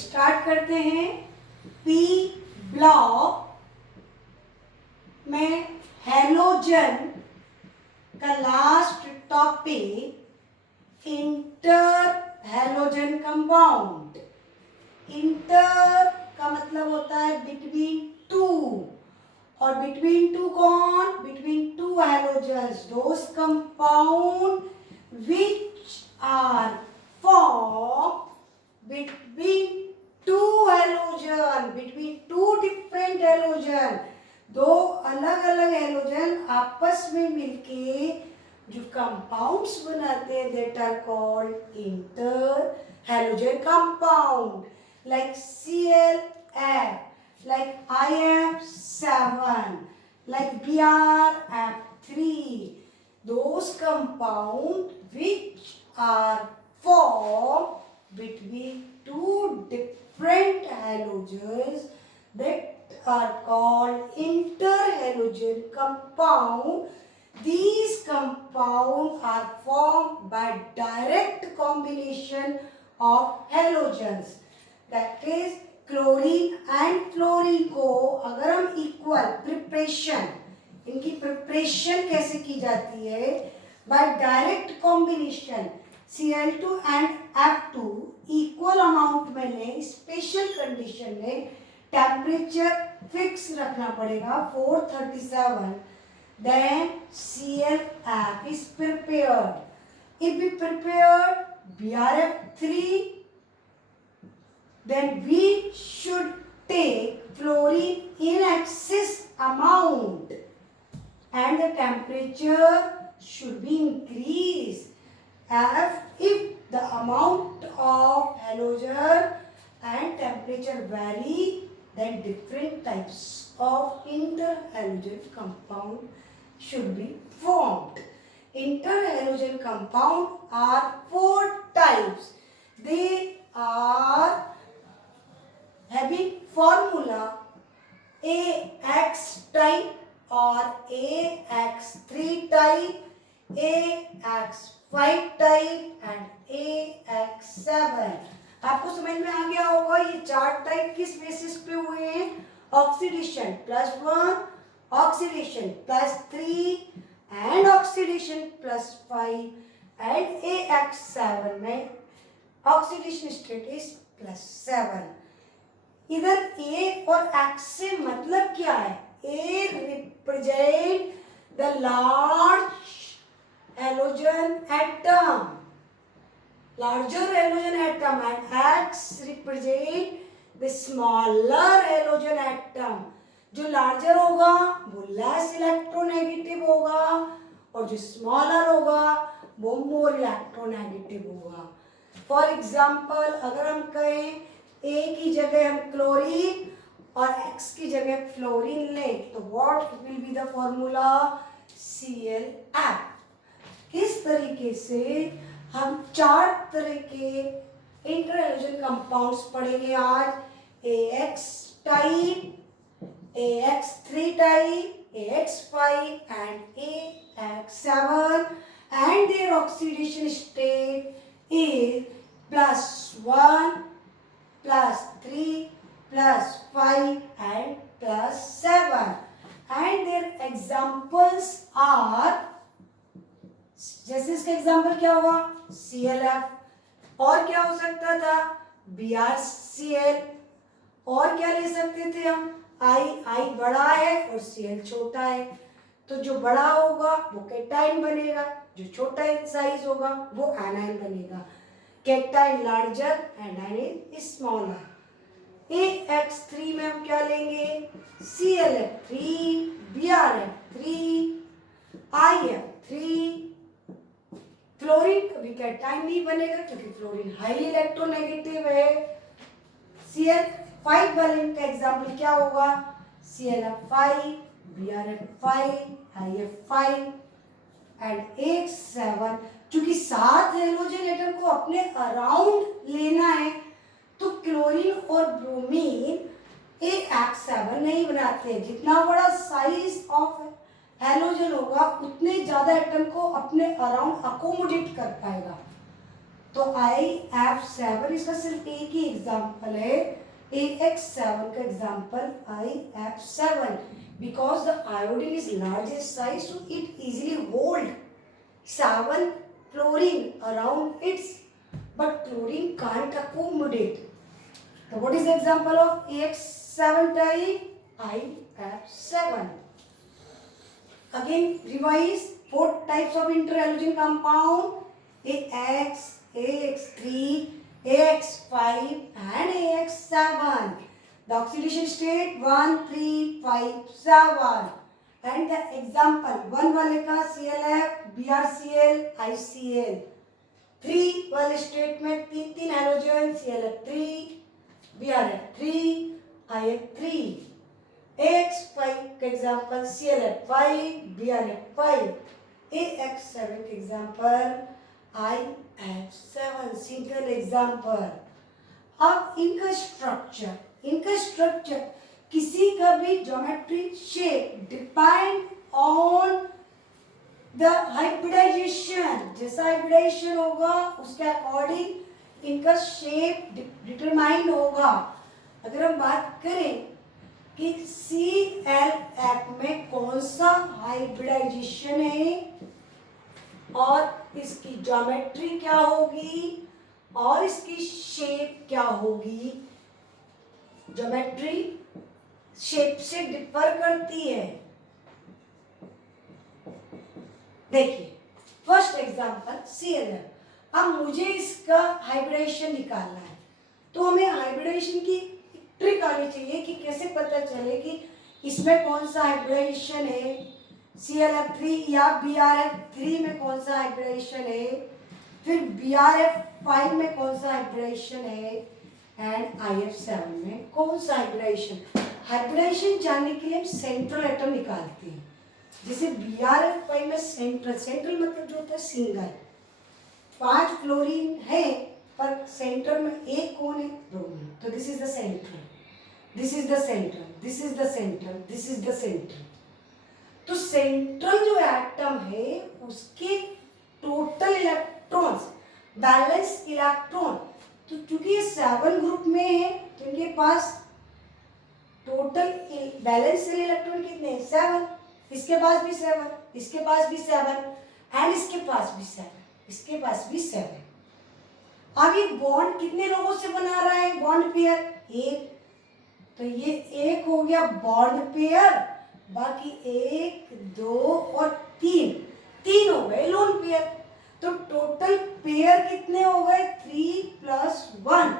Start करते हैं। P block में हैलोजन का last topic inter halogen compound. Inter का मतलब होता है बिटवीन टू, और बिटवीन टू कौन? Between two halogens, those compound which are formed between two halogen, between two different halogen, दो अलग अलग हैलोजन आपस में मिलके जो कंपाउंड्स बनाते हैं that are called inter halogen compound, like ClF, like IF7, like BrF3. Those compounds which are formed between two different halogens that are called interhalogen compound. These compounds are formed by direct combination of halogens. That is chlorine and fluorine को अगर हम equal preparation, इनकी preparation कैसे की जाती है? By direct combination Cl2 and F2 equal amount में लें। स्पेशल कंडीशन में टेम्परेचर फिक्स रखना पड़ेगा 437, then ClF is prepared. If we prepared BrF3, then we should take fluorine in excess amount and the temperature should be increased. If the amount of halogen and temperature vary, then different types of interhalogen compound should be formed. Interhalogen compound are 4 types. They are having formula AX type or AX3 type, AX5 type and AX7। आपको समझ में आ गया होगा ये 4 type किस basis पे हुए हैं? Oxidation +1, oxidation +3 and oxidation +5, and AX7 में ऑक्सीडेशन स्टेट इज +7। इधर A और X से मतलब क्या है? A represent the large halogen atom, larger halogen atom, and X represent the smaller halogen atom. जो लार्जर होगा वो लेस इलेक्ट्रोनेगेटिव होगा और जो स्मॉलर होगा वो मोर इलेक्ट्रोनेगेटिव होगा। फॉर एग्जाम्पल अगर हम कहें A की जगह हम क्लोरीन और X की जगह फ्लोरीन लें तो what will be the formula? ClF। इस तरीके से हम 4 तरह के इंटरहैलोजन कंपाउंड्स पढ़ेंगे आज। AX type, AX3 type, AX5 and AX7, and their oxidation state is +1, +3, +5 and +7, and their examples are, जैसे इसका एग्जाम्पल क्या होगा? ClF। और क्या हो सकता था? BrCl। और क्या ले सकते थे हम? I बड़ा है और Cl छोटा है, तो जो बड़ा होगा वो कैटाइन बनेगा, जो छोटा साइज होगा वो एनाइन बनेगा। Cation larger and A9 smaller. AX3 में हम क्या लेंगे? ClF3, BrF3, IF3। फ्लोरीन कभी कैटाइन नहीं बनेगा क्योंकि फ्लोरीन हाईली इलेक्ट्रोनेगेटिव है। Cl5 वाले का एग्जाम्पल क्या होगा? ClF5, BrF5, IF5 and AX7। चूंकि 7 हैलोजन एटम को अपने अराउंड लेना है तो क्लोरीन और ब्रोमीन AX7 नहीं बनाते हैं। जितना बड़ा साइज ऑफ हैलोजन होगा उतने ज्यादा एटम को अपने अराउंड अकोमोडेट कर पाएगा। तो IF7 इसका सिर्फ एक ही एग्जाम्पल है, AX7 का example IF7, because the iodine is largest size so it easily hold 7 chlorine around its, but chlorine can't accommodate. So what is the example of AX7 type? IF7. Again revise 4 types of interhalogen compound: AX, AX3, AX5 and AX7. The oxidation state 1, 3, 5, 7. And the example 1 वाले का ClF, BrCl, ICl. 3 वाले state में 3 halogen, ClF3, BrF3, IF3. AX5 का example ClF5, BrF5. AX7 का example IF7. Single example. अब इनका structure किसी का भी geometry shape depend on the hybridisation. जैसा हाइब्रिडाइजेशन होगा उसके अकॉर्डिंग इनका शेप डिटरमाइंड होगा. अगर हम बात करें कि ClF में कौन सा हाइब्रिडाइजेशन है और इसकी ज्योमेट्री क्या होगी और इसकी शेप क्या होगी. ज्योमेट्री शेप से डिफर करती है. देखिए फर्स्ट एग्जांपल ClF. अब मुझे इसका हाइब्रिडाइजेशन निकालना है तो हमें हाइब्रिडाइजेशन की ट्रिक आनी चाहिए कि कैसे पता चले कि इसमें कौन सा हाइब्रिडाइजेशन है. ClF3 या BrF3 में कौन सा हाइब्रिडाइजेशन है, फिर BrF5 में कौन सा हाइब्रिडाइजेशन है एंड IF7 में कौन सा हाइब्रिडाइजेशन. हाइब्रिडाइजेशन जानने के लिए हम सेंट्रल एटम निकालते हैं. जैसे BrF5 में सेंट्रल मतलब जो होता है सिंगल. 5 फ्लोरीन है पर सेंटर में एक कौन है, ब्रोमीन. तो this is the central, this is the central, this is the central, this is the central. तो सेंट्रल जो एटम है उसके टोटल इलेक्ट्रॉन्स, बैलेंस इलेक्ट्रॉन, तो क्योंकि ये 7 ग्रुप में है तो इनके पास टोटल बैलेंस इलेक्ट्रॉन कितने हैं, 7. इसके पास भी 7, इसके पास भी 7 एंड इसके पास भी 7, इसके पास भी 7. अब ये बॉन्ड कितने लोगों से बना रहा है, बॉन्ड पेयर एक. तो ये एक हो गया बॉन्ड पेयर, बाकी 1, 2 और 3 हो गए लोन पेयर. तो टोटल पेयर कितने हो गए, 3 + 1,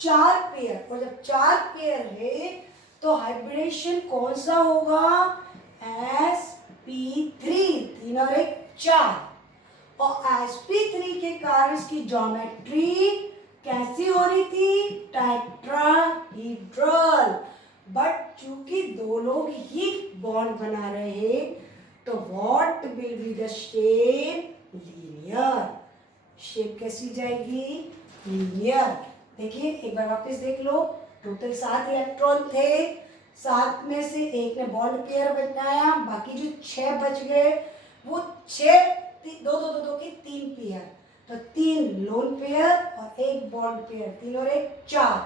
4 पेयर. और जब 4 पेयर है तो हाइब्रिडेशन कौन सा होगा, sp3. 3 और 1 4. और sp3 के कारण इसकी ज्योमेट्री कैसी हो रही थी, टेट्राहीड्रल. बट चूंकि 2 लोग ही बॉन्ड बना रहे हैं तो what will be the shape, linear. Shape कैसी जाएगी, लीनियर. देखिए एक बार वापस देख लो. टोटल 7 इलेक्ट्रॉन थे, 7 में से एक ने बॉन्ड पेयर बनाया, बाकी जो 6 बच गए वो 6 दो के 3 पेयर. तो 3 लोन पेयर और 1 बॉन्ड पेयर. 3 और 1 4.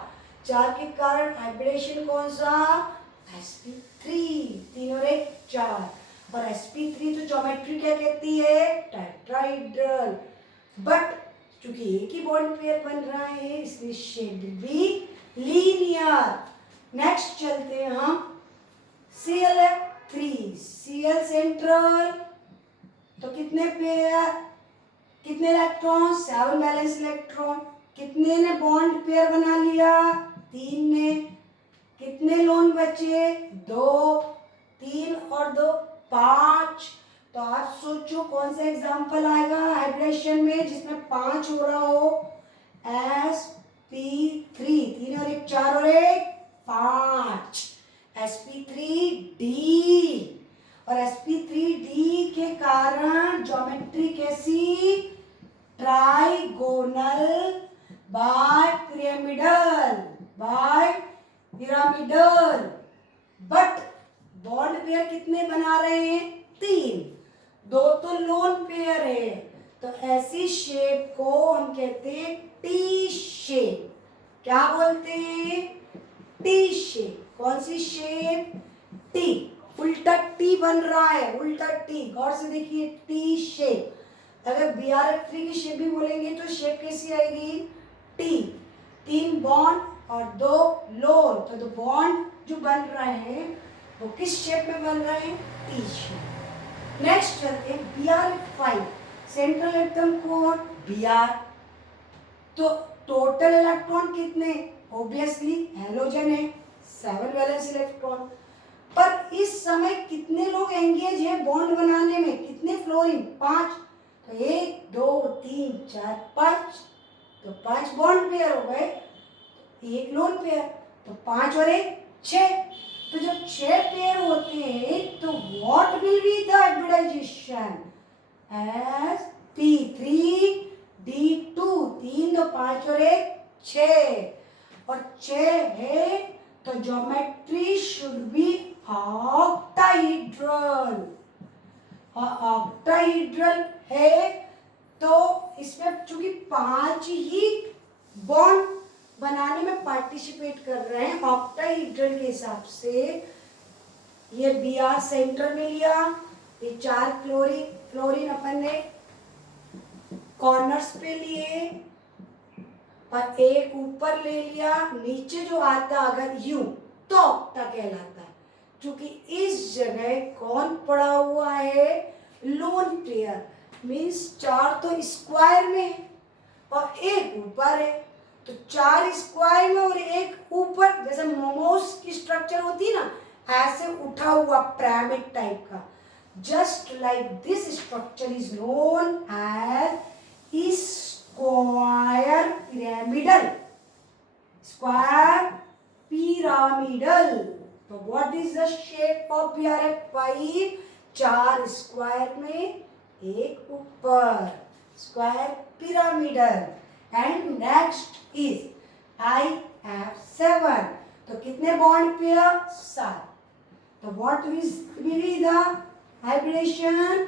4 के कारण हाइब्रिडेशन कौन सा, sp3. 3 और 1 4. और sp3 तो ज्योमेट्री क्या कहती है, टेट्राहीड्रल. बट चूंकि एक ही बॉन्ड पेयर बन रहा है इसलिए shape will be linear. Next चलते हैं हम ClF3. Cl सेंट्रल, तो कितने पेयर, कितने इलेक्ट्रॉन, 7 बैलेंस इलेक्ट्रॉन. कितने ने बॉन्ड पेयर बना लिया, 3 ने. कितने लोन बचे, 2. 3 और 2 5. तो आप सोचो कौन सा एग्जांपल आएगा हाइब्रिडेशन में जिसमें 5 हो रहा हो, sp3. 3 और 1 4 और 1 5. sp3d. और sp3d के कारण ज्योमेट्री कैसी, trigonal bipyramidal. But bond pair कितने बना रहे हैं, 3. 2 तो लोन पेयर है तो ऐसी शेप को हम कहते हैं टी शेप। क्या बोलते हैं? T shape. कौन सी शेप? टी। उल्टा टी बन रहा है, उल्टा टी। गौर से देखिए, टी शेप। अगर BRF3 की शेप भी बोलेंगे तो शेप कैसी आएगी? टी। 3 बॉन्ड और 2 लोन। तो बॉन्ड जो बन रहे हैं वो किस शेप में बन रहे हैं? T shape. नेक्स्ट चलते हैं BRF5। सेंट्रल एटम कौन? Br। तो टोटल इलेक्ट्रॉन कितने? ऑब्वियसली हैलोजन है, 7 वैलेंस इलेक्ट्रॉन। पर इस समय कितने लोग एंगेज हैं बॉन्ड बनाने में? कितने फ्लोरीन? 5। तो 1 2 3 4 5, तो 5 बॉन्ड पेयर हो गए, एक लोन पेयर। तो 5 और 1 6। तो जब 6 पेयर होते हैं तो what will be the hybridisation? As P3D2। 3 तो 5 और 1 6, और 6 है तो ज्योमेट्री शुड बी ऑक्टाहेड्रल। और ऑक्टाहेड्रल है तो इसमें चूंकि 5 ही बॉन्ड बनाने में पार्टिसिपेट कर रहे हैं, ऑक्टाहेड्रल के हिसाब से ये Br सेंटर में लिया, ये 4 क्लोरीन अपन ने कॉर्नर्स पे लिए और एक ऊपर ले लिया। नीचे जो आता अगर यूं तो ऑक्टा कहलाता है। क्योंकि इस जगह कौन पड़ा हुआ है? Lone pair. मीन्स 4 तो स्क्वायर में है और एक ऊपर है। तो 4 स्क्वायर में और एक ऊपर, जैसे मोमोज की स्ट्रक्चर होती है ना, ऐसे उठा हुआ पिरामिड टाइप का। Just like this structure is known as square pyramidal. Square pyramidal. तो what is the shape of BRF5? 4 square में एक ऊपर, square pyramidal. And next is IF7। तो कितने बॉन्ड पेयर? 7। तो what will be the hybridisation?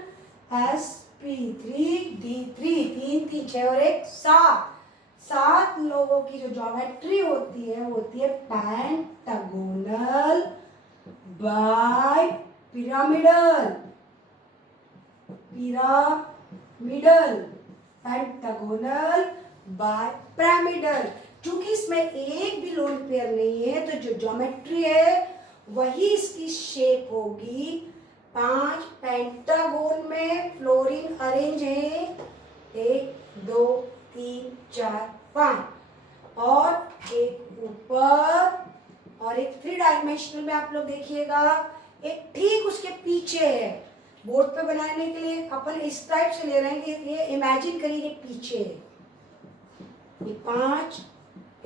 sp3d3। 3 3 6 और 1 7। 7 लोगों की जो ज्योमेट्री होती है वो होती है pentagonal bipyramidal. Pyramidal, pentagonal bipyramidal. क्योंकि इसमें एक भी लोन पेयर नहीं है तो जो ज्योमेट्री है वही इसकी शेप होगी। 5 पेंटागोन में फ्लोरीन अरेंज है, 1 2 3 4 5, और एक ऊपर और एक 3 डायमेंशनल में आप लोग देखिएगा एक ठीक उसके पीछे है। बोर्ड पे बनाने के लिए अपन इस टाइप से ले रहे हैं कि ये इमेजिन करिए पीछे है। ये 5,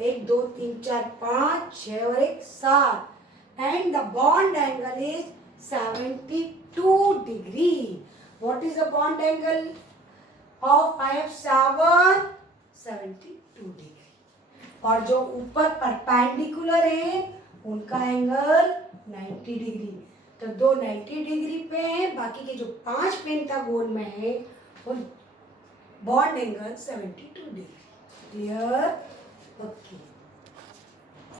1 2 3 4 5 6 और 1 7, and the bond angle is 72 degree. What is the bond angle of IF7? 72 degree. और जो ऊपर परपेंडिकुलर है उनका एंगल 90 डिग्री। तो दो 90 डिग्री पे हैं, बाकी के जो 5 पेंटागोन में है वो bond angle 72 degree. Clear? Okay.